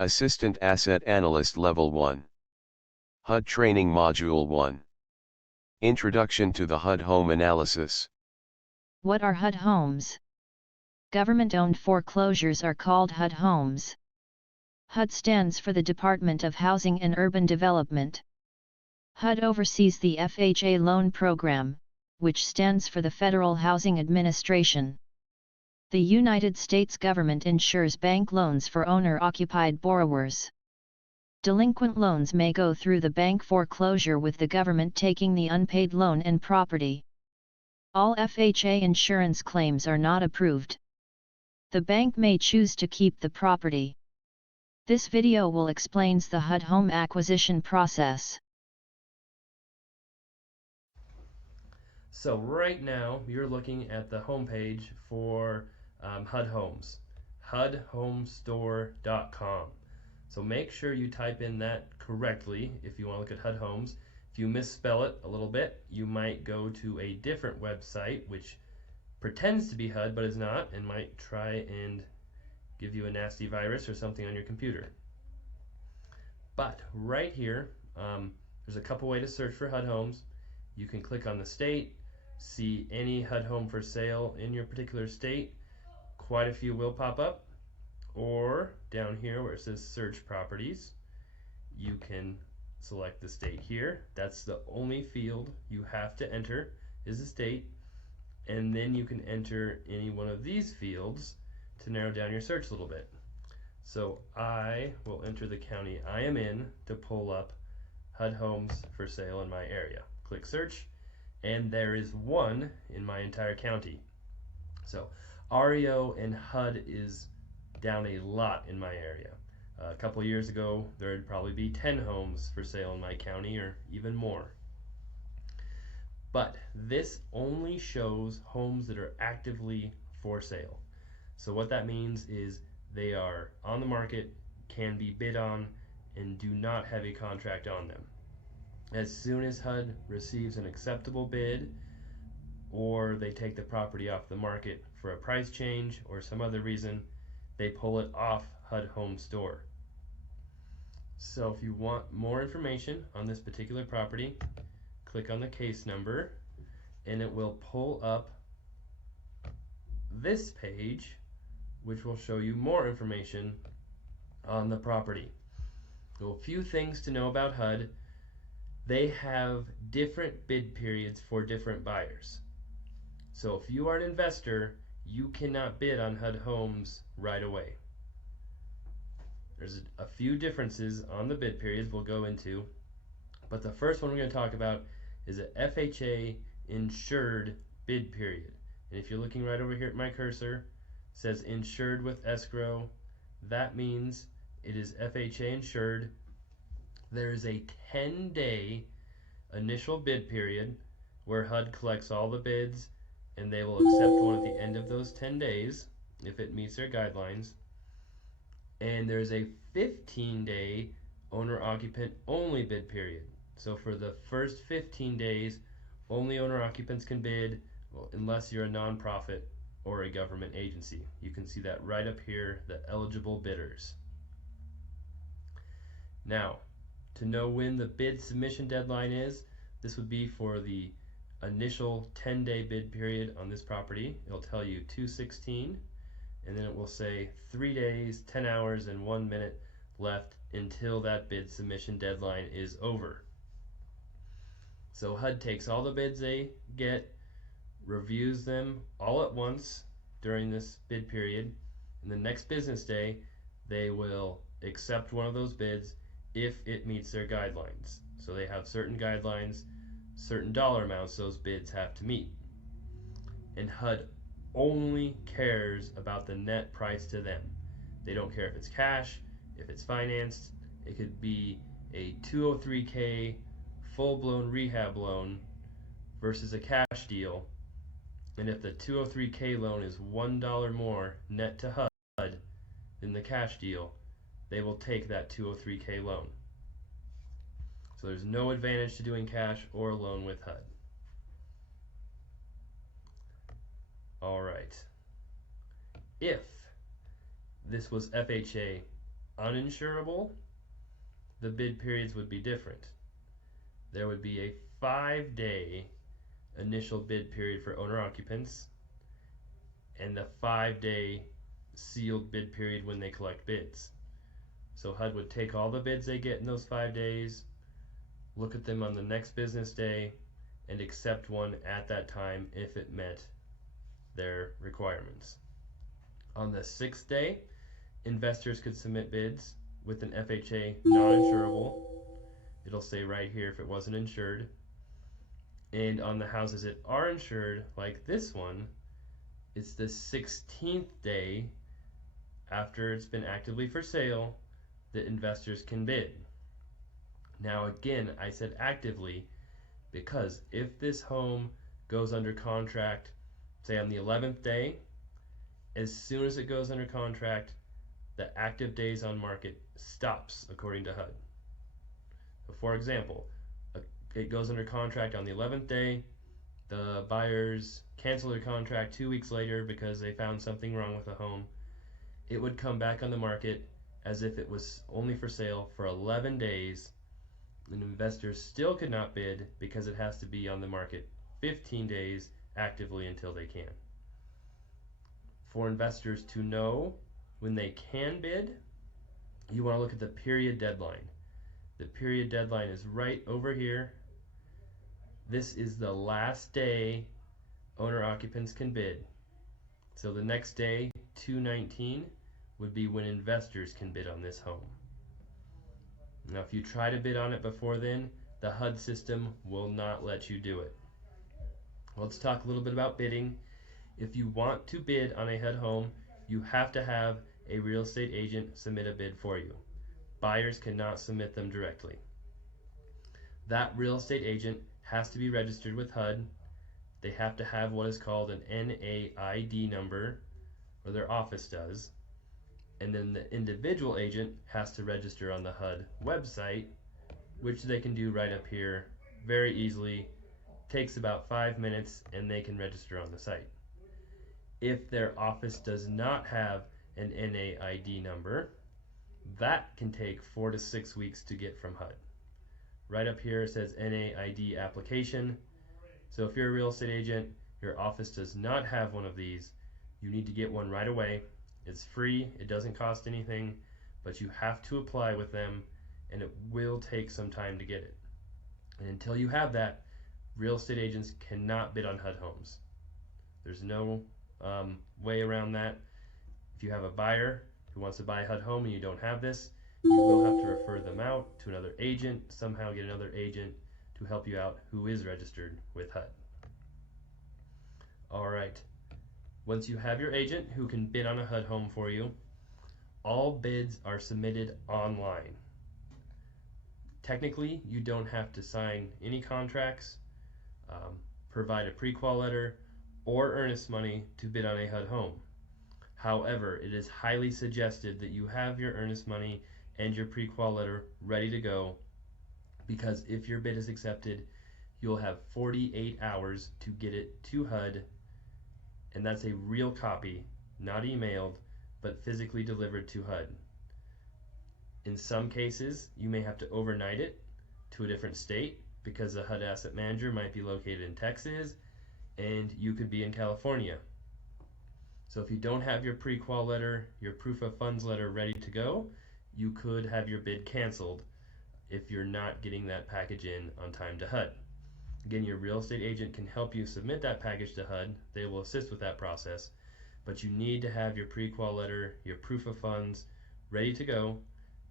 Assistant Asset Analyst Level 1. HUD Training Module 1. Introduction to the HUD Home Analysis. What are HUD homes? Government-owned foreclosures are called HUD homes. HUD stands for the Department of Housing and Urban Development. HUD oversees the FHA loan program, which stands for the Federal Housing Administration. The United States government insures bank loans for owner-occupied borrowers. Delinquent loans may go through the bank foreclosure with the government taking the unpaid loan and property. All FHA insurance claims are not approved. The bank may choose to keep the property. This video will explains the HUD home acquisition process. So right now you're looking at the homepage for HUD Homes, hudhomestore.com. So make sure you type in that correctly if you want to look at HUD Homes. If you misspell it a little bit, you might go to a different website which pretends to be HUD but is not, and might try and give you a nasty virus or something on your computer. But right here, there's a couple ways to search for HUD Homes. You can click on the state, see any HUD home for sale in your particular state. Quite a few will pop up. Or down here where it says search properties, you can select the state here. That's the only field you have to enter is the state, and then you can enter any one of these fields to narrow down your search a little bit. So I will enter the county I am in to pull up HUD homes for sale in my area. Click search, and there is one in my entire county. So REO and HUD is down a lot in my area. A couple years ago there would probably be 10 homes for sale in my county or even more. But this only shows homes that are actively for sale. So what that means is they are on the market, can be bid on, and do not have a contract on them. As soon as HUD receives an acceptable bid, or they take the property off the market for a price change or some other reason, they pull it off HUD Home Store. So if you want more information on this particular property, click on the case number and it will pull up this page, which will show you more information on the property. So a few things to know about HUD. They have different bid periods for different buyers. So if you are an investor, you cannot bid on HUD homes right away. There's a few differences on the bid periods we'll go into, but the first one we're going to talk about is a FHA insured bid period. And if you're looking right over here at my cursor, it says insured with escrow. That means it is FHA insured. There is a 10-day initial bid period where HUD collects all the bids, and they will accept one at the end of those 10 days if it meets their guidelines. And there's a 15-day owner-occupant only bid period. So for the first 15 days, only owner-occupants can bid, unless you're a nonprofit or a government agency. You can see that right up here, the eligible bidders. Now, to know when the bid submission deadline is, this would be for the initial 10-day bid period on this property. It'll tell you 2/16, and then it will say 3 days, 10 hours, and 1 minute left until that bid submission deadline is over. So HUD takes all the bids they get, reviews them all at once during this bid period, and the next business day they will accept one of those bids if it meets their guidelines. So they have certain guidelines, certain dollar amounts those bids have to meet. And HUD only cares about the net price to them. They don't care if it's cash, if it's financed. It could be a 203K full-blown rehab loan versus a cash deal. And if the 203K loan is $1 more net to HUD than the cash deal, they will take that 203K loan. So there's no advantage to doing cash or a loan with HUD. Alright. If this was FHA uninsurable, the bid periods would be different. There would be a 5-day initial bid period for owner occupants and the 5-day sealed bid period when they collect bids. So HUD would take all the bids they get in those 5 days, look at them on the next business day, and accept one at that time if it met their requirements. On the 6th day, investors could submit bids with an FHA non-insurable. It'll say right here if it wasn't insured. And on the houses that are insured, like this one, it's the 16th day after it's been actively for sale that investors can bid. Now again, I said actively because if this home goes under contract, say on the 11th day, as soon as it goes under contract, the active days on market stops according to HUD. So for example, it goes under contract on the 11th day, the buyers cancel their contract 2 weeks later because they found something wrong with the home. It would come back on the market as if it was only for sale for 11 days, and investors still could not bid because it has to be on the market 15 days actively until they can. For investors to know when they can bid, you want to look at the period deadline. The period deadline is right over here. This is the last day owner occupants can bid. So the next day, 2/19, would be when investors can bid on this home. Now if you try to bid on it before then, the HUD system will not let you do it. Let's talk a little bit about bidding. If you want to bid on a HUD home, you have to have a real estate agent submit a bid for you. Buyers cannot submit them directly. That real estate agent has to be registered with HUD. They have to have what is called an NAID number, or their office does. And then the individual agent has to register on the HUD website, which they can do right up here very easily. Takes about 5 minutes and they can register on the site. If their office does not have an NAID number, that can take 4 to 6 weeks to get from HUD. Right up here it says NAID application. So if you're a real estate agent, your office does not have one of these, you need to get one right away. It's free, it doesn't cost anything, but you have to apply with them and it will take some time to get it. And until you have that, real estate agents cannot bid on HUD homes. There's no way around that. If you have a buyer who wants to buy a HUD home and you don't have this, you will have to refer them out to another agent, somehow get another agent to help you out who is registered with HUD. Alright, once you have your agent who can bid on a HUD home for you, all bids are submitted online. Technically, you don't have to sign any contracts, provide a pre-qual letter, or earnest money to bid on a HUD home. However, it is highly suggested that you have your earnest money and your pre-qual letter ready to go, because if your bid is accepted, you'll have 48 hours to get it to HUD, and that's a real copy, not emailed, but physically delivered to HUD. In some cases, you may have to overnight it to a different state because the HUD asset manager might be located in Texas and you could be in California. So if you don't have your pre-qual letter, your proof of funds letter ready to go, you could have your bid canceled if you're not getting that package in on time to HUD. Again, your real estate agent can help you submit that package to HUD. They will assist with that process, but you need to have your pre-qual letter, your proof of funds ready to go,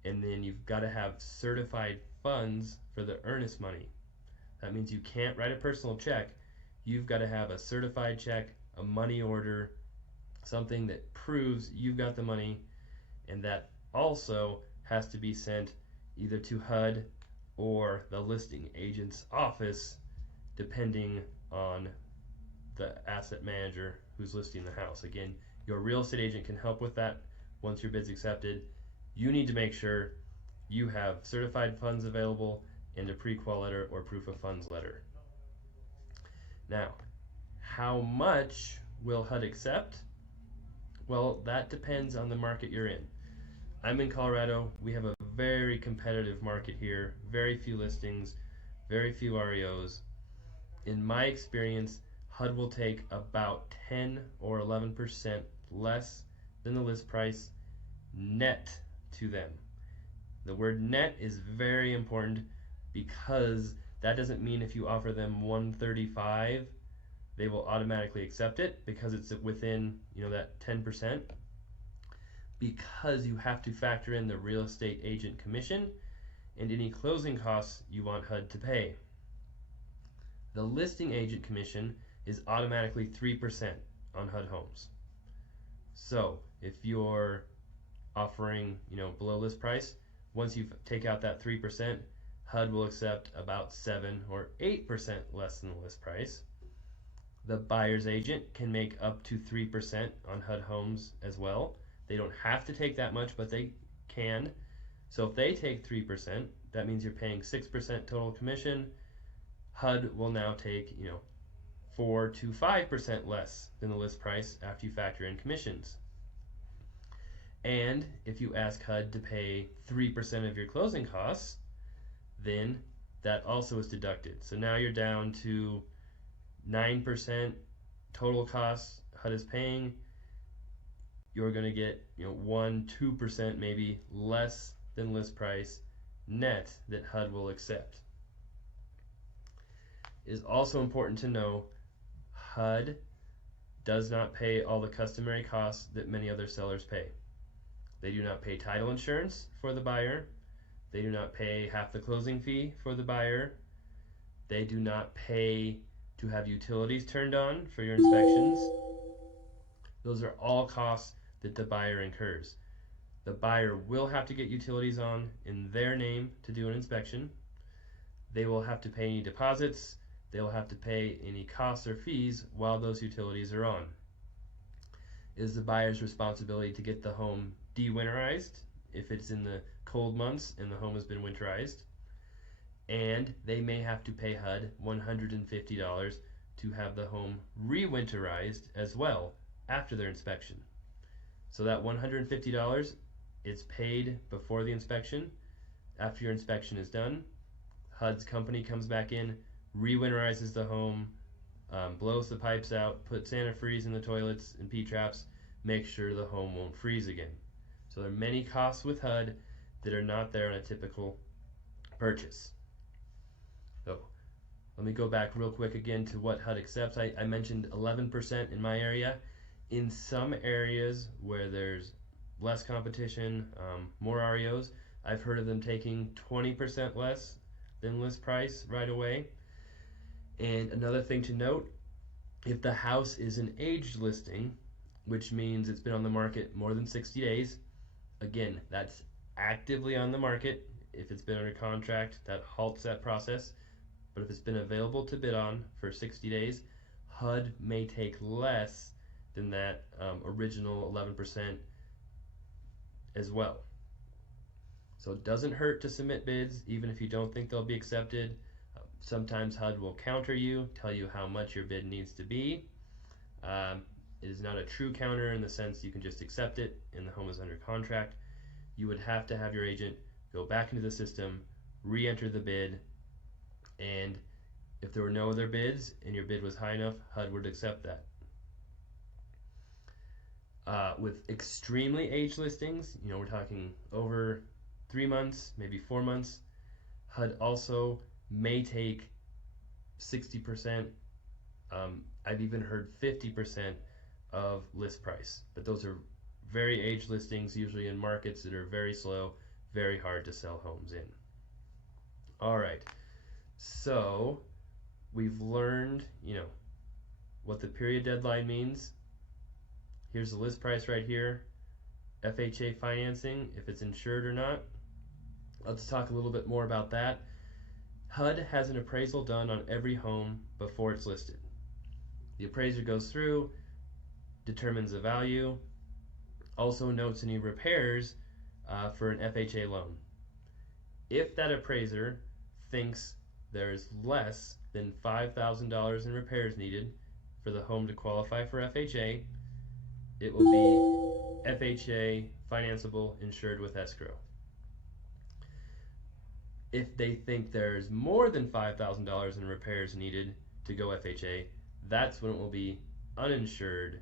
and then you've got to have certified funds for the earnest money. That means you can't write a personal check. You've got to have a certified check, a money order, something that proves you've got the money, and that also has to be sent either to HUD or the listing agent's office, depending on the asset manager who's listing the house. Again, your real estate agent can help with that once your bid's accepted. You need to make sure you have certified funds available and a pre-qual letter or proof of funds letter. Now, how much will HUD accept? Well, that depends on the market you're in. I'm in Colorado. We have a very competitive market here, very few listings, very few REOs. In my experience, HUD will take about 10 or 11% less than the list price net to them. The word net is very important because that doesn't mean if you offer them 135 they will automatically accept it because it's within that 10%, because you have to factor in the real estate agent commission and any closing costs you want HUD to pay. The listing agent commission is automatically 3% on HUD Homes. So if you're offering below list price, once you take out that 3%, HUD will accept about 7 or 8% less than the list price. The buyer's agent can make up to 3% on HUD Homes as well. They don't have to take that much, but they can. So if they take 3%, that means you're paying 6% total commission. HUD will now take 4 to 5% less than the list price after you factor in commissions. And if you ask HUD to pay 3% of your closing costs, then that also is deducted. So now you're down to 9% total costs HUD is paying. You're going to get 1-2% maybe less than list price net that HUD will accept. It is also important to know HUD does not pay all the customary costs that many other sellers pay. They do not pay title insurance for the buyer. They do not pay half the closing fee for the buyer. They do not pay to have utilities turned on for your inspections. Those are all costs that the buyer incurs. The buyer will have to get utilities on in their name to do an inspection. They will have to pay any deposits. They will have to pay any costs or fees while those utilities are on. It is the buyer's responsibility to get the home de-winterized if it's in the cold months and the home has been winterized. And they may have to pay HUD $150 to have the home re-winterized as well after their inspection. So that $150 is paid before the inspection. After your inspection is done, HUD's company comes back in, re-winterizes the home, blows the pipes out, puts antifreeze in the toilets and P-traps, make sure the home won't freeze again. So there are many costs with HUD that are not there in a typical purchase. So let me go back real quick again to what HUD accepts. I mentioned 11% in my area. In some areas where there's less competition, more REOs, I've heard of them taking 20% less than list price right away. And another thing to note, if the house is an aged listing, which means it's been on the market more than 60 days, again, that's actively on the market. If it's been under contract, that halts that process. But if it's been available to bid on for 60 days, HUD may take less than that original 11% as well. So it doesn't hurt to submit bids, even if you don't think they'll be accepted. Sometimes HUD will counter you, tell you how much your bid needs to be. It is not a true counter in the sense you can just accept it and the home is under contract. You would have to have your agent go back into the system, re-enter the bid, and if there were no other bids and your bid was high enough, HUD would accept that. With extremely aged listings, we're talking over 3 months, maybe 4 months, HUD also may take 60%. I've even heard 50% of list price, but those are very aged listings, usually in markets that are very slow, very hard to sell homes in. All right, so we've learned, what the period deadline means. Here's the list price right here. FHA financing, if it's insured or not. Let's talk a little bit more about that. HUD has an appraisal done on every home before it's listed. The appraiser goes through, determines the value, also notes any repairs for an FHA loan. If that appraiser thinks there is less than $5,000 in repairs needed for the home to qualify for FHA, it will be FHA, financeable, insured with escrow. If they think there's more than $5,000 in repairs needed to go FHA, that's when it will be uninsured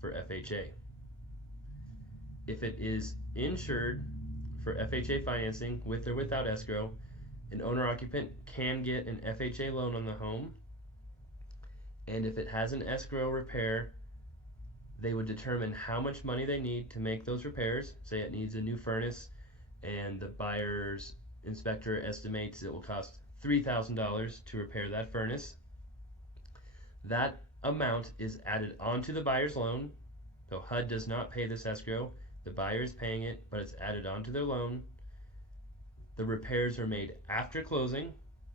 for FHA. If it is insured for FHA financing with or without escrow, an owner-occupant can get an FHA loan on the home, and if it has an escrow repair, they would determine how much money they need to make those repairs. Say it needs a new furnace, and the buyer's inspector estimates it will cost $3,000 to repair that furnace. That amount is added onto the buyer's loan. So HUD does not pay this escrow. The buyer is paying it, but it's added onto their loan. The repairs are made after closing.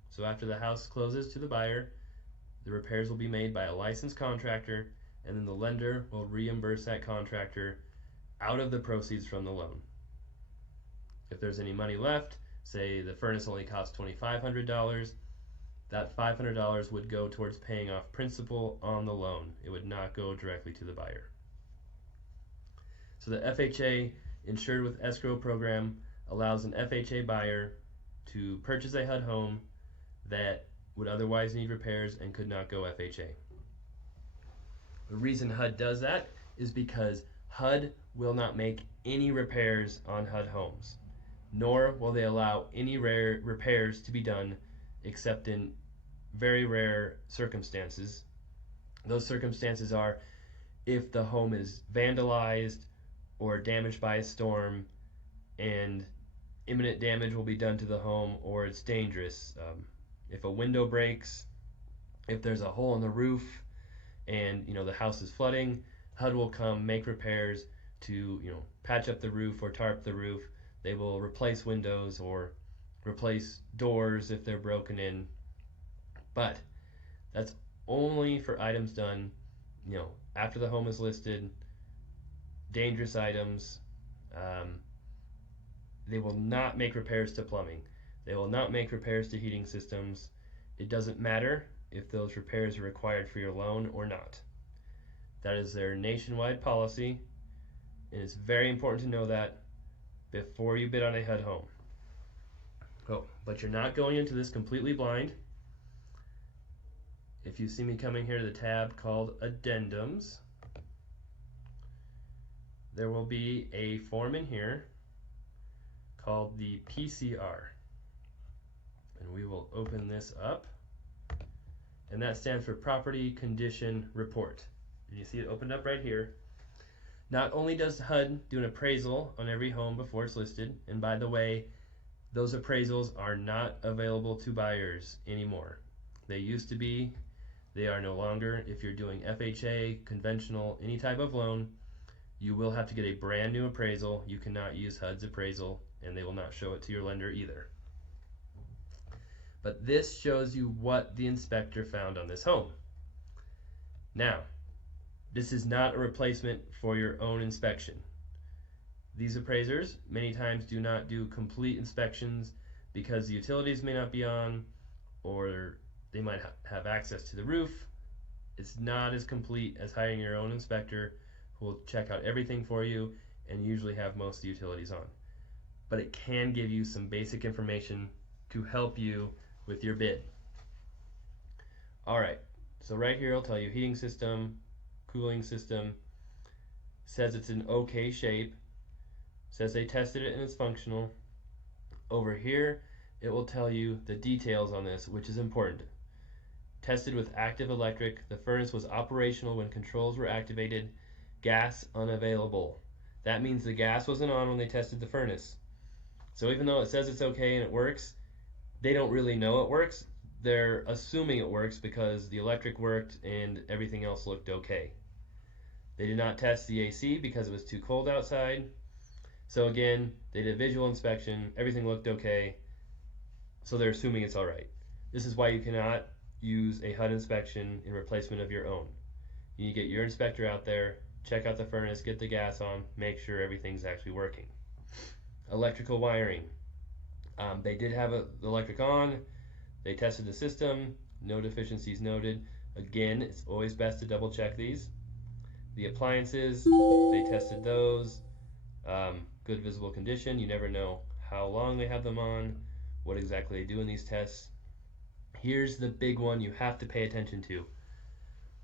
So after the house closes to the buyer, the repairs will be made by a licensed contractor, and then the lender will reimburse that contractor out of the proceeds from the loan. If there's any money left, say the furnace only costs $2,500, that $500 would go towards paying off principal on the loan. It would not go directly to the buyer. So the FHA Insured with Escrow program allows an FHA buyer to purchase a HUD home that would otherwise need repairs and could not go FHA. The reason HUD does that is because HUD will not make any repairs on HUD homes, nor will they allow any rare repairs to be done except in very rare circumstances. Those circumstances are if the home is vandalized or damaged by a storm and imminent damage will be done to the home, or it's dangerous. If a window breaks, if there's a hole in the roof, and the house is flooding, HUD will come make repairs to patch up the roof or tarp the roof. They will replace windows or replace doors if they're broken in. But that's only for items done after the home is listed. Dangerous items. They will not make repairs to plumbing. They will not make repairs to heating systems. It doesn't matter if those repairs are required for your loan or not. That is their nationwide policy, and it's very important to know that before you bid on a HUD home. Oh, but you're not going into this completely blind. If you see me coming here to the tab called Addendums, there will be a form in here called the PCR. And we will open this up. And that stands for Property Condition Report. And you see it opened up right here. Not only does HUD do an appraisal on every home before it's listed, and by the way, those appraisals are not available to buyers anymore. They used to be, they are no longer. If you're doing FHA, conventional, any type of loan, you will have to get a brand new appraisal. You cannot use HUD's appraisal, and they will not show it to your lender either. But this shows you what the inspector found on this home. Now, this is not a replacement for your own inspection. These appraisers many times do not do complete inspections because the utilities may not be on, or they might have access to the roof. It's not as complete as hiring your own inspector who will check out everything for you and usually have most of the utilities on. But it can give you some basic information to help you with your bid. Alright, so right here it'll tell you heating system, cooling system, says it's in okay shape, says they tested it and it's functional. Over here it will tell you the details on this, which is important. Tested with active electric, the furnace was operational when controls were activated, gas unavailable. That means the gas wasn't on when they tested the furnace. So even though it says it's okay and it works, they don't really know it works. They're assuming it works because the electric worked and everything else looked okay. They did not test the AC because it was too cold outside. So again, they did a visual inspection, everything looked okay, so they're assuming it's alright. This is why you cannot use a HUD inspection in replacement of your own. You need to get your inspector out there, check out the furnace, get the gas on, make sure everything's actually working. Electrical wiring. They did have the electric on, they tested the system, no deficiencies noted. Again, it's always best to double check these. The appliances, they tested those. Good visible condition. You never know how long they have them on, what exactly they do in these tests. Here's the big one you have to pay attention to: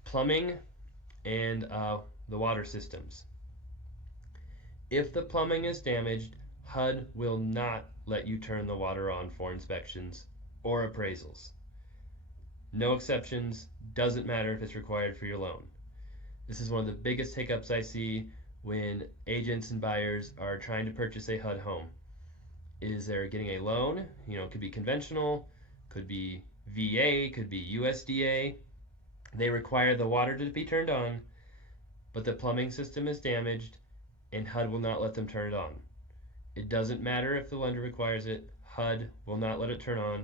plumbing and the water systems. If the plumbing is damaged, HUD will not let you turn the water on for inspections or appraisals. No exceptions, doesn't matter if it's required for your loan. This is one of the biggest hiccups I see when agents and buyers are trying to purchase a HUD home. Is they're getting a loan, it could be conventional, could be VA, could be USDA. They require the water to be turned on, but the plumbing system is damaged and HUD will not let them turn it on. It doesn't matter if the lender requires it, HUD will not let it turn on.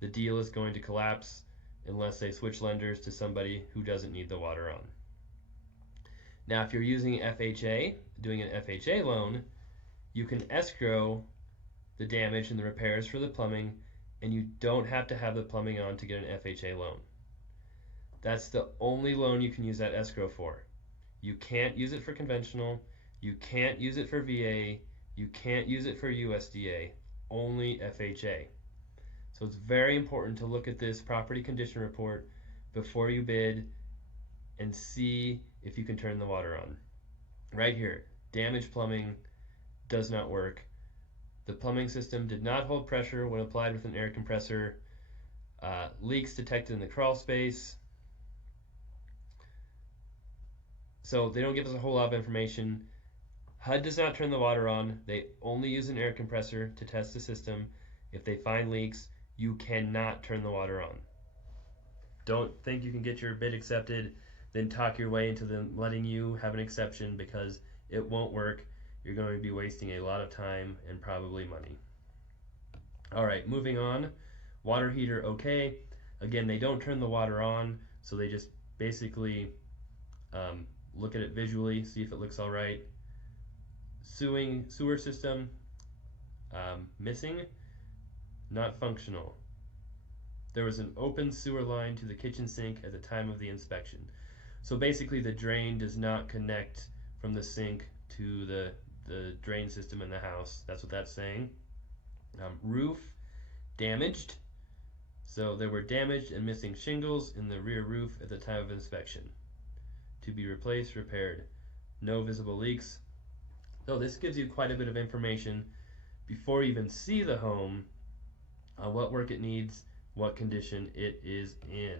The deal is going to collapse unless they switch lenders to somebody who doesn't need the water on. Now, if you're using FHA, doing an FHA loan, you can escrow the damage and the repairs for the plumbing, and you don't have to have the plumbing on to get an FHA loan. That's the only loan you can use that escrow for. You can't use it for conventional, you can't use it for VA, you can't use it for USDA, only FHA. So it's very important to look at this property condition report before you bid and see if you can turn the water on. Right here, damaged plumbing, does not work. The plumbing system did not hold pressure when applied with an air compressor. Leaks detected in the crawl space. So they don't give us a whole lot of information. HUD does not turn the water on. They only use an air compressor to test the system. If they find leaks, you cannot turn the water on. Don't think you can get your bid accepted, then talk your way into them letting you have an exception, because it won't work. You're going to be wasting a lot of time and probably money. All right, moving on. Water heater, okay. Again, they don't turn the water on, so they just basically look at it visually, see if it looks all right. Sewer system, missing, not functional. There was an open sewer line to the kitchen sink at the time of the inspection. So basically the drain does not connect from the sink to the drain system in the house. That's what that's saying. Roof, damaged. So there were damaged and missing shingles in the rear roof at the time of inspection. To be replaced, repaired. No visible leaks. So this gives you quite a bit of information before you even see the home on what work it needs, what condition it is in.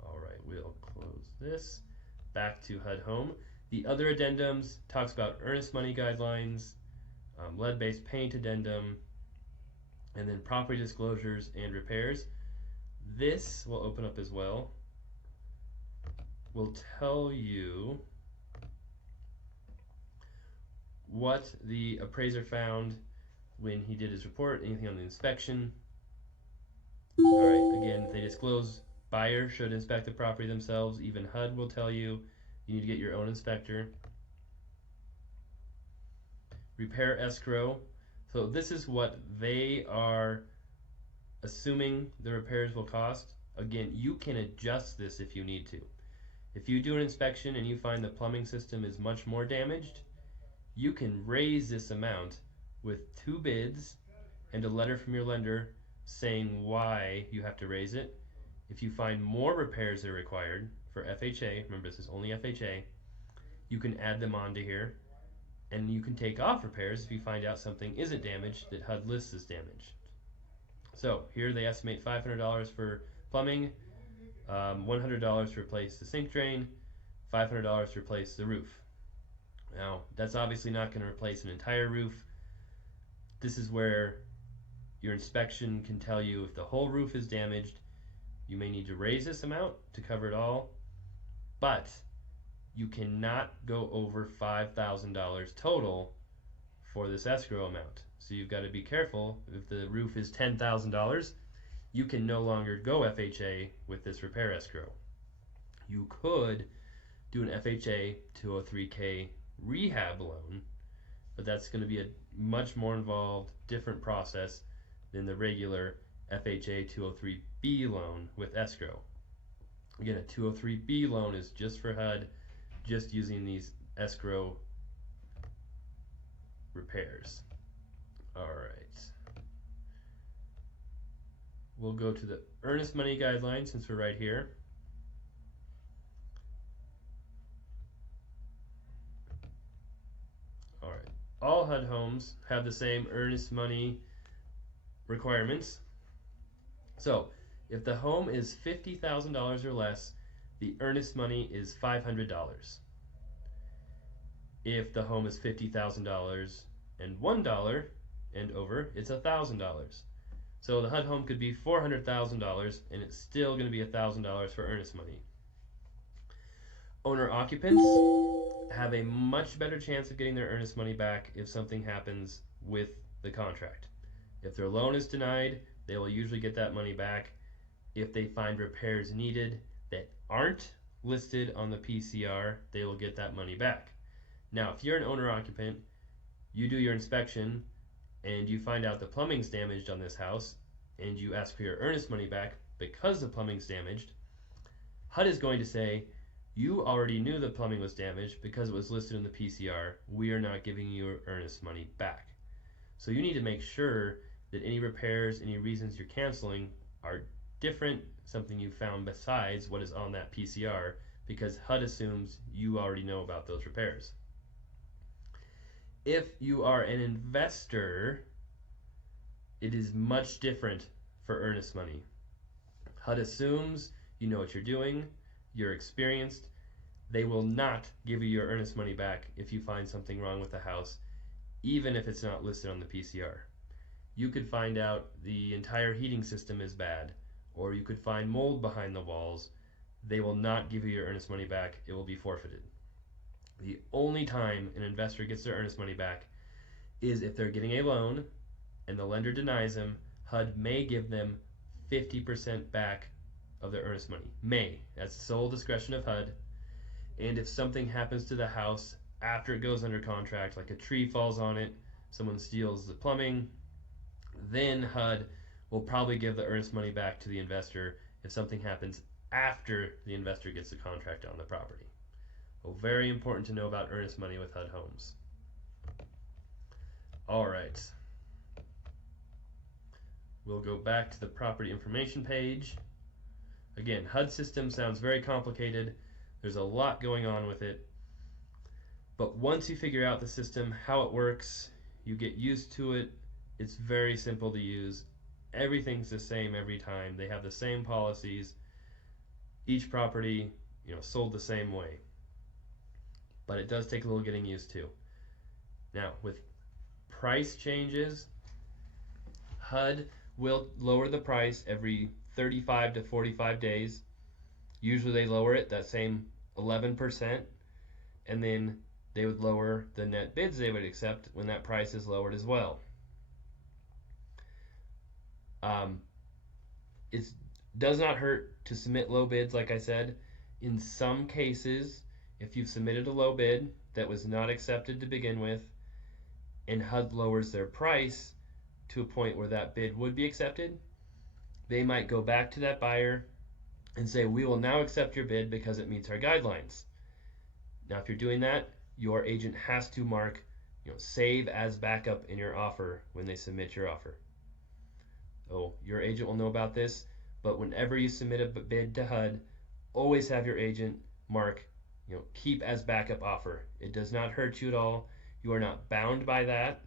All right, we'll close this. Back to HUD Home. The other addendums talks about earnest money guidelines, lead-based paint addendum, and then property disclosures and repairs. This will open up as well. Will tell you what the appraiser found when he did his report, anything on the inspection. All right, again, they disclose buyer should inspect the property themselves. Even HUD will tell you you need to get your own inspector. Repair escrow. So this is what they are assuming the repairs will cost. Again, you can adjust this if you need to. If you do an inspection and you find the plumbing system is much more damaged, you can raise this amount with 2 bids and a letter from your lender saying why you have to raise it. If you find more repairs are required for FHA, remember this is only FHA, you can add them onto here, and you can take off repairs if you find out something isn't damaged that HUD lists as damaged. So here they estimate $500 for plumbing, $100 to replace the sink drain, $500 to replace the roof. Now, that's obviously not going to replace an entire roof. This is where your inspection can tell you if the whole roof is damaged. You may need to raise this amount to cover it all, but you cannot go over $5,000 total for this escrow amount. So you've got to be careful. If the roof is $10,000, you can no longer go FHA with this repair escrow. You could do an FHA 203K rehab loan, but that's going to be a much more involved, different process than the regular FHA 203B loan with escrow. Again, a 203B loan is just for HUD, just using these escrow repairs. All right. We'll go to the earnest money guidelines since we're right here. All right. All HUD homes have the same earnest money requirements. So, if the home is $50,000 or less, the earnest money is $500. If the home is $50,000 and $1 and over, it's $1,000. So the HUD home could be $400,000 and it's still going to be $1,000 for earnest money. Owner occupants have a much better chance of getting their earnest money back if something happens with the contract. If their loan is denied, they will usually get that money back. If they find repairs needed that aren't listed on the PCR, they will get that money back. Now, if you're an owner occupant, you do your inspection and you find out the plumbing's damaged on this house and you ask for your earnest money back because the plumbing's damaged, HUD is going to say, you already knew the plumbing was damaged because it was listed in the PCR. We are not giving you your earnest money back. So you need to make sure that any repairs, any reasons you're canceling are different, something you found besides what is on that PCR, because HUD assumes you already know about those repairs. If you are an investor, it is much different for earnest money. HUD assumes you know what you're doing, you're experienced. They will not give you your earnest money back if you find something wrong with the house, even if it's not listed on the PCR. You could find out the entire heating system is bad, or you could find mold behind the walls. They will not give you your earnest money back. It will be forfeited. The only time an investor gets their earnest money back is if they're getting a loan and the lender denies them. HUD may give them 50% back of their earnest money. May. That's the sole discretion of HUD. And if something happens to the house after it goes under contract, like a tree falls on it, someone steals the plumbing, then HUD will probably give the earnest money back to the investor if something happens after the investor gets the contract on the property. So very important to know about earnest money with HUD homes. All right. We'll go back to the property information page. Again, HUD system sounds very complicated. There's a lot going on with it. But once you figure out the system, how it works, you get used to it. It's very simple to use. Everything's the same every time. They have the same policies. Each property, sold the same way. But it does take a little getting used to. Now, with price changes, HUD will lower the price every 35 to 45 days. Usually they lower it that same 11%, and then they would lower the net bids they would accept when that price is lowered as well. It does not hurt to submit low bids, like I said. In some cases, if you've submitted a low bid that was not accepted to begin with, and HUD lowers their price to a point where that bid would be accepted, they might go back to that buyer and say, we will now accept your bid because it meets our guidelines. Now, if you're doing that, your agent has to mark, save as backup in your offer when they submit your offer. So your agent will know about this, but whenever you submit a bid to HUD, always have your agent mark, keep as backup offer. It does not hurt you at all. You are not bound by that.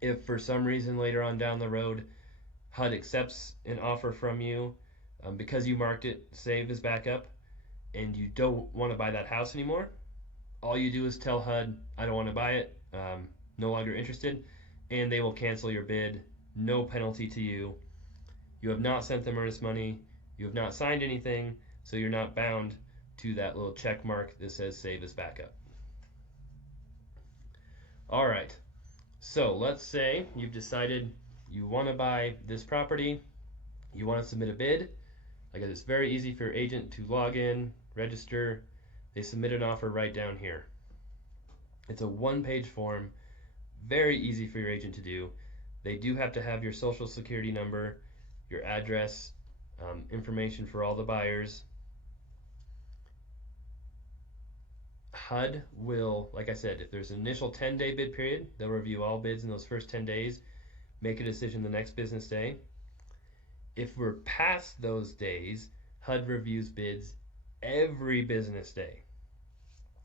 If for some reason later on down the road, HUD accepts an offer from you because you marked it save as backup and you don't want to buy that house anymore, all you do is tell HUD, I don't want to buy it, no longer interested, and they will cancel your bid. No penalty to you. You have not sent them earnest money. You have not signed anything, so you're not bound to that little check mark that says save as backup. All right, so let's say you've decided you want to buy this property. You want to submit a bid. I guess it's very easy for your agent to log in, register. They submit an offer right down here. It's a one-page form, very easy for your agent to do. They do have to have your social security number, your address, information for all the buyers. HUD will, like I said, if there's an initial 10-day bid period, they'll review all bids in those first 10 days, make a decision the next business day. If we're past those days, HUD reviews bids every business day.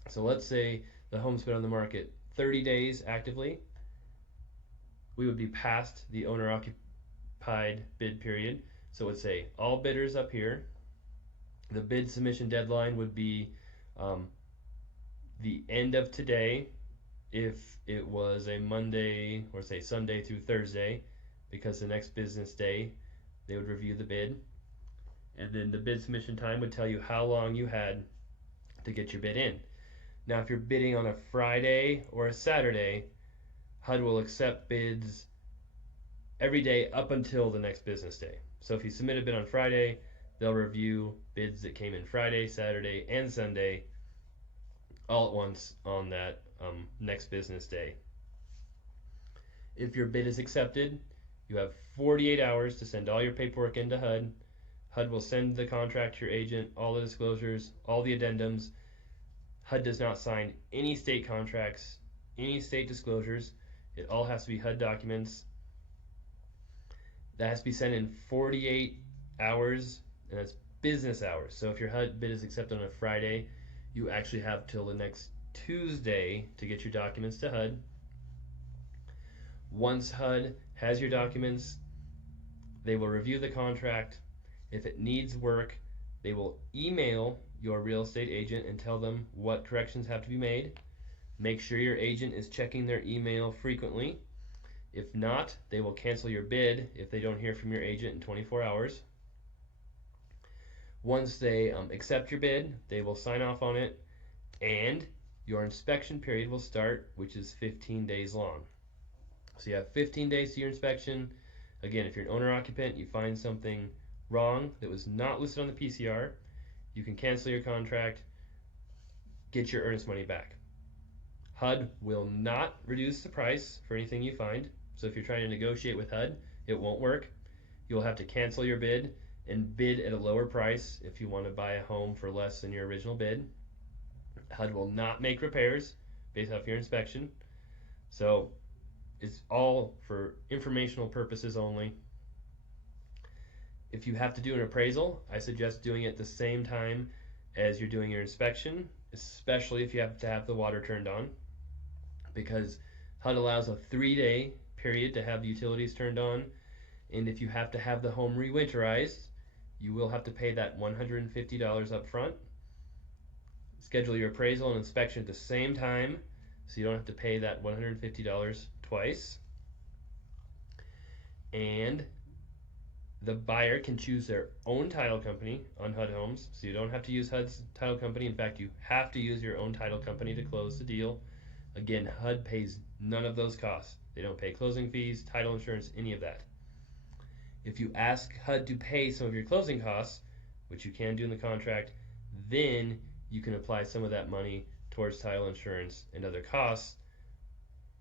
So let's say the home's been on the market 30 days actively. We would be past the owner-occupied bid period. So it would say all bidders up here. The bid submission deadline would be the end of today if it was a Monday, or say Sunday through Thursday, because the next business day they would review the bid. And then the bid submission time would tell you how long you had to get your bid in. Now, if you're bidding on a Friday or a Saturday, HUD will accept bids every day up until the next business day. So if you submit a bid on Friday, they'll review bids that came in Friday, Saturday, and Sunday all at once on that next business day. If your bid is accepted, you have 48 hours to send all your paperwork into HUD. HUD will send the contract to your agent, all the disclosures, all the addendums. HUD does not sign any state contracts, any state disclosures. It all has to be HUD documents. That has to be sent in 48 hours, and that's business hours. So if your HUD bid is accepted on a Friday, you actually have till the next Tuesday to get your documents to HUD. Once HUD has your documents, they will review the contract. If it needs work, they will email your real estate agent and tell them what corrections have to be made. Make sure your agent is checking their email frequently. If not, they will cancel your bid if they don't hear from your agent in 24 hours. Once they accept your bid, they will sign off on it, and your inspection period will start, which is 15 days long. So you have 15 days to your inspection. Again, if you're an owner-occupant, you find something wrong that was not listed on the PCR, you can cancel your contract, get your earnest money back. HUD will not reduce the price for anything you find. So if you're trying to negotiate with HUD, it won't work. You'll have to cancel your bid and bid at a lower price if you want to buy a home for less than your original bid. HUD will not make repairs based off your inspection. So it's all for informational purposes only. If you have to do an appraisal, I suggest doing it at the same time as you're doing your inspection, especially if you have to have the water turned on, because HUD allows a 3-day period to have the utilities turned on, and if you have to have the home re-winterized, you will have to pay that $150 up front. Schedule your appraisal and inspection at the same time so you don't have to pay that $150 twice. And the buyer can choose their own title company on HUD Homes, so you don't have to use HUD's title company. In fact, you have to use your own title company to close the deal. Again, HUD pays none of those costs. They don't pay closing fees, title insurance, any of that. If you ask HUD to pay some of your closing costs, which you can do in the contract, then you can apply some of that money towards title insurance and other costs,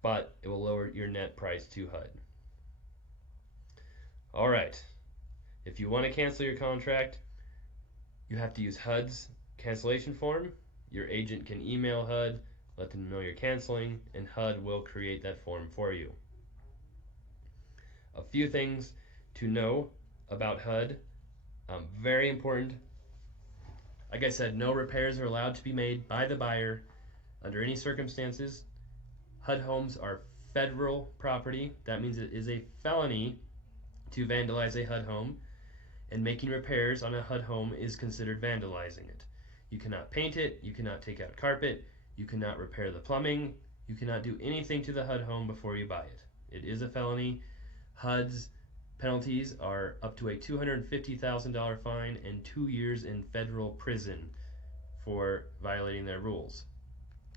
but it will lower your net price to HUD. All right. If you want to cancel your contract, you have to use HUD's cancellation form. Your agent can email HUD, let them know you're canceling, and HUD will create that form for you. A few things to know about HUD. Very important. Like I said, no repairs are allowed to be made by the buyer under any circumstances. HUD homes are federal property. That means it is a felony to vandalize a HUD home, and making repairs on a HUD home is considered vandalizing it. You cannot paint it, you cannot take out carpet, you cannot repair the plumbing, you cannot do anything to the HUD home before you buy it. It is a felony. HUD's penalties are up to a $250,000 fine and 2 years in federal prison for violating their rules.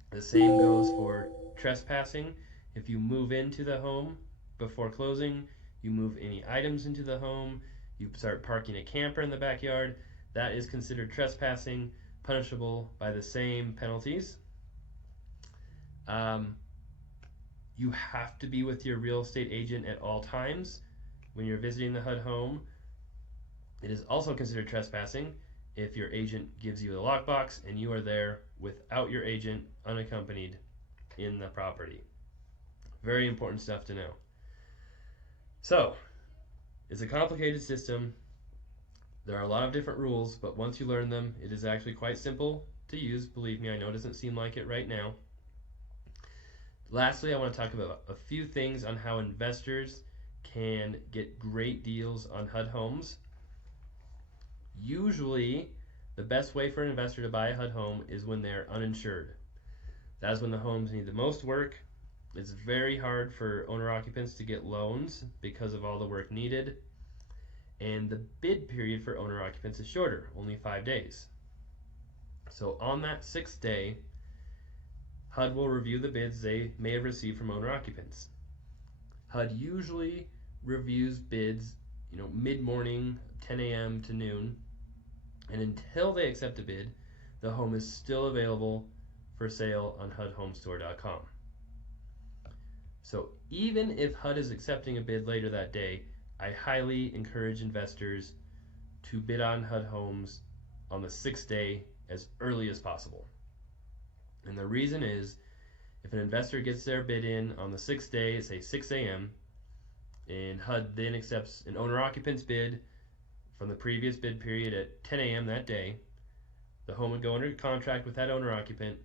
The same goes for trespassing. If you move into the home before closing, you move any items into the home, you start parking a camper in the backyard, that is considered trespassing, punishable by the same penalties. You have to be with your real estate agent at all times when you're visiting the HUD home. It is also considered trespassing if your agent gives you a lockbox and you are there without your agent, unaccompanied, in the property. Very important stuff to know. So, it's a complicated system. There are a lot of different rules, but once you learn them, it is actually quite simple to use. Believe me, I know it doesn't seem like it right now. Lastly, I want to talk about a few things on how investors can get great deals on HUD homes. Usually, the best way for an investor to buy a HUD home is when they're uninsured. That's when the homes need the most work. It's very hard for owner-occupants to get loans because of all the work needed. And the bid period for owner-occupants is shorter, only 5 days. So on that 6th day, HUD will review the bids they may have received from owner-occupants. HUD usually reviews bids, mid-morning, 10 a.m. to noon, and until they accept a bid, the home is still available for sale on hudhomestore.com. So even if HUD is accepting a bid later that day, I highly encourage investors to bid on HUD homes on the 6th day as early as possible. And the reason is, if an investor gets their bid in on the 6th day, say 6 a.m., and HUD then accepts an owner-occupant's bid from the previous bid period at 10 a.m. that day, the home would go under contract with that owner-occupant.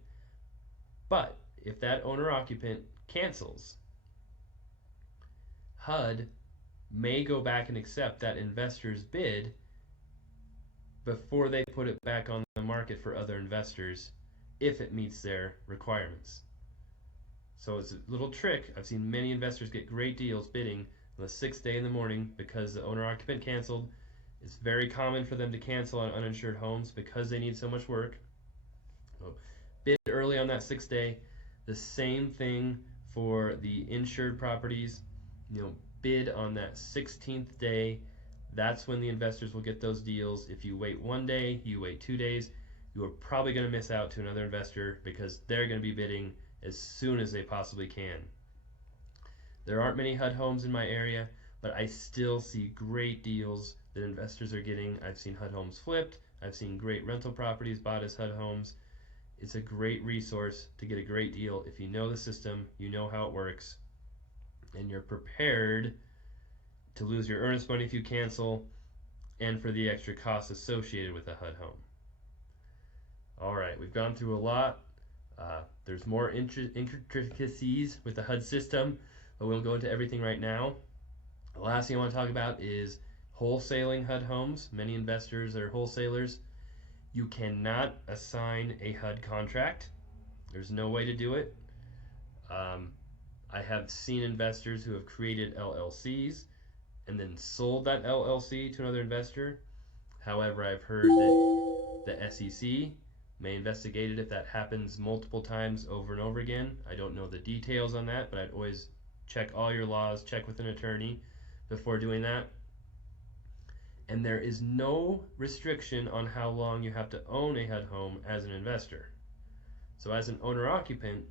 But if that owner-occupant cancels, HUD may go back and accept that investor's bid before they put it back on the market for other investors if it meets their requirements. So it's a little trick. I've seen many investors get great deals bidding on the 6th day in the morning because the owner-occupant canceled. It's very common for them to cancel on uninsured homes because they need so much work. So bid early on that 6th day. The same thing for the insured properties. Bid on that 16th day. That's when the investors will get those deals. If you wait 1 day, you wait 2 days, you are probably going to miss out to another investor because they're going to be bidding as soon as they possibly can. There aren't many HUD homes in my area, but I still see great deals that investors are getting. I've seen HUD homes flipped. I've seen great rental properties bought as HUD homes. It's a great resource to get a great deal if you know the system, you know how it works, and you're prepared to lose your earnest money if you cancel and for the extra costs associated with a HUD home. All right, we've gone through a lot. There's more intricacies with the HUD system, but we won't go into everything right now. The last thing I want to talk about is wholesaling HUD homes. Many investors are wholesalers. You cannot assign a HUD contract. There's no way to do it. I have seen investors who have created LLCs and then sold that LLC to another investor. However, I've heard that the SEC may investigate it if that happens multiple times over and over again. I don't know the details on that, but I'd always check all your laws, check with an attorney before doing that. And there is no restriction on how long you have to own a HUD home as an investor. So as an owner-occupant,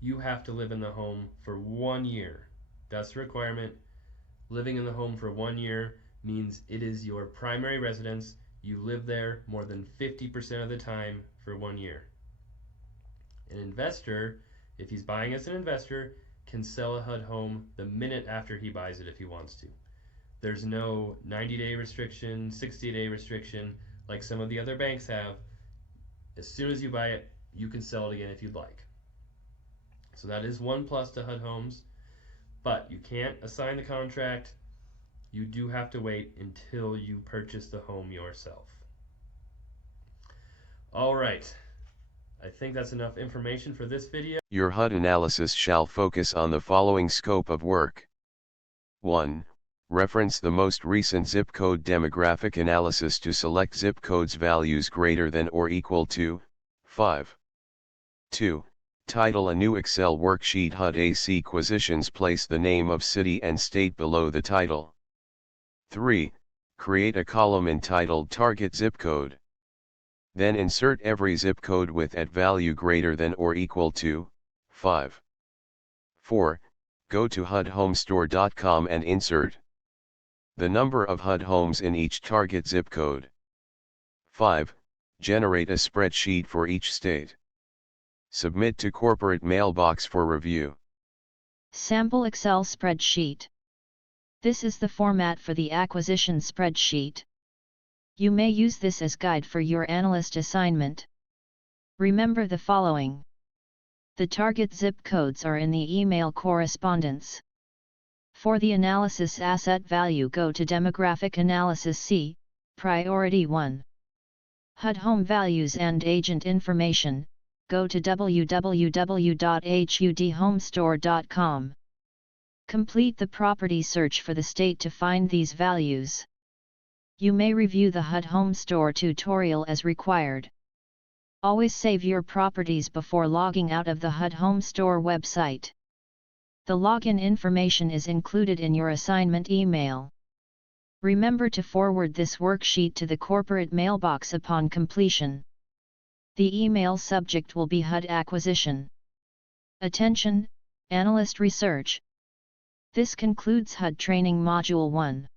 you have to live in the home for 1 year. That's the requirement. Living in the home for 1 year means it is your primary residence. You live there more than 50% of the time for 1 year. An investor, if he's buying as an investor, can sell a HUD home the minute after he buys it if he wants to. There's no 90-day restriction, 60-day restriction like some of the other banks have. As soon as you buy it, you can sell it again if you'd like. So that is one plus to HUD homes, but you can't assign the contract. You do have to wait until you purchase the home yourself. All right, I think that's enough information for this video. Your HUD analysis shall focus on the following scope of work. 1. Reference the most recent zip code demographic analysis to select zip codes values greater than or equal to 5. 2. Title a new Excel worksheet HUD AC Quisitions. Place the name of city and state below the title. 3. Create a column entitled Target Zip Code. Then insert every zip code with at value greater than or equal to 5. 4. Go to hudhomestore.com and insert the number of HUD homes in each target zip code. 5. Generate a spreadsheet for each state. Submit to corporate mailbox for review. Sample Excel spreadsheet. This is the format for the acquisition spreadsheet. You may use this as guide for your analyst assignment. Remember the following. The target zip codes are in the email correspondence. For the analysis asset value, go to Demographic Analysis C, Priority 1. HUD Home Values and Agent Information, go to www.hudhomestore.com. Complete the property search for the state to find these values. You may review the HUD Home Store tutorial as required. Always save your properties before logging out of the HUD Home Store website. The login information is included in your assignment email. Remember to forward this worksheet to the corporate mailbox upon completion. The email subject will be HUD Acquisition. Attention, Analyst Research. This concludes HUD Training Module 1.